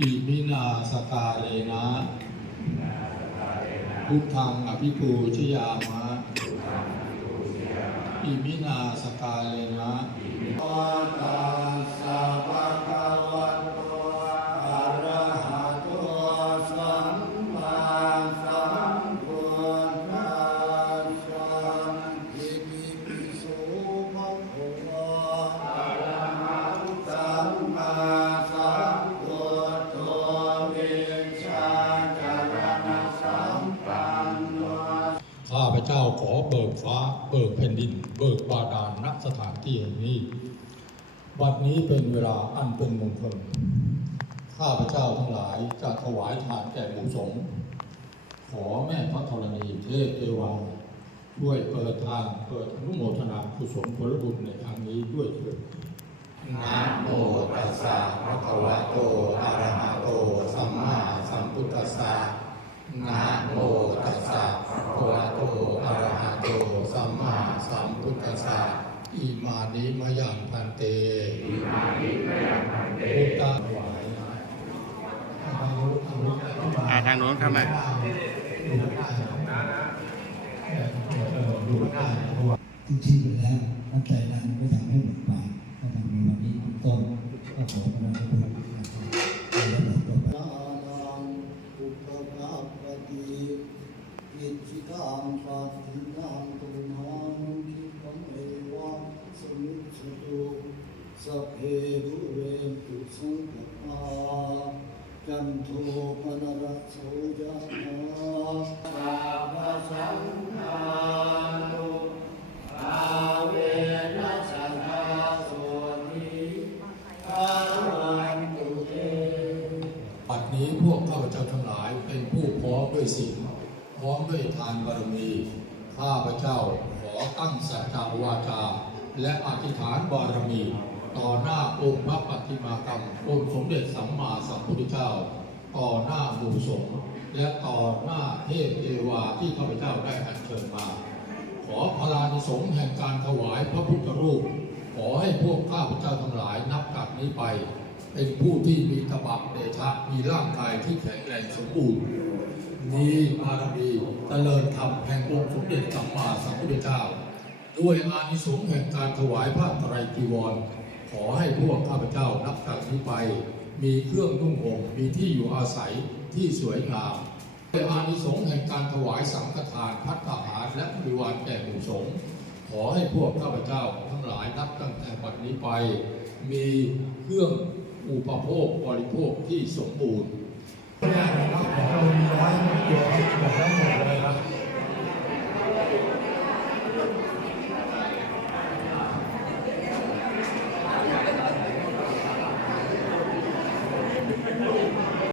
อิมินาสกาเลนะพุทธังอภิปูชยามะ อิมินาสกาเลนะวัตตา เจ้าขอเบิกฟ้า เบิกแผ่นดิน เบิกบาดาลณสถานที่แห่งนี้บัดนี้เป็นเวลาอันเป็นมงคลข้าพเจ้าทั้งหลายจะถวายทานแก่หมู่สงฆ์ขอแม่พระธรณีเทพเทวาช่วยเปิดทางเปิดอนุโมทนากุศลผลบุญในครั้งนี้ด้วยเถิดนะโมตัสสะภะคะวะโต อะระหะโต สัมมาสัมพุทธัสสะ อิมานิมะยังพันเตอิมานิมะยังพันเตพุทธะถวายอ่าทางโน้นเข้ามาทุกที่ไปแล้วน้ำใจนั้นไม่ทำให้หมดไปก็ทำในวันนี้เป็นต้นก็ขอพระรา นี้พวกข้าพเจ้าทั้งหลายเป็นผู้พร้อมด้วยศีลพร้อมด้วยทานบารมี ข้าพเจ้าขอตั้งสัจจาวาจา และอธิษฐานบารมี ต่อหน้าองค์พระปฏิมากรรมองค์สมเด็จสัมมาสัมพุทธเจ้า ต่อหน้าหมู่สงฆ์และต่อหน้าเทพเทวาที่ข้าพเจ้าได้อัญเชิญมา ขอพลานิสงแห่งการถวายพระพุทธรูป ขอให้พวกข้าพเจ้าทั้งหลายนับจากนี้ไป เป็นผู้ที่มีตบะเดชะมีร่างกายที่แข็งแรงสมบูรณ์มีบารมีเจริญธรรมแห่งองค์สมเด็จสัมมาสัมพุทธเจ้า ด้วยอานิสงส์แห่งการถวายผ้าไตรจีวร ขอให้พวกข้าพเจ้านับจากนี้ไป มีเครื่องนุ่งห่มมีที่อยู่อาศัยที่สวยงามด้วยอานิสงส์แห่งการถวายสังฆทานพัฒหารและบริวารแก่หมู่สงฆ์ขอให้พวกข้าพเจ้าทั้งหลายนับตั้งแต่บัดนี้ไป มีเครื่อง อุปโภคบริโภคที่สมบูรณ์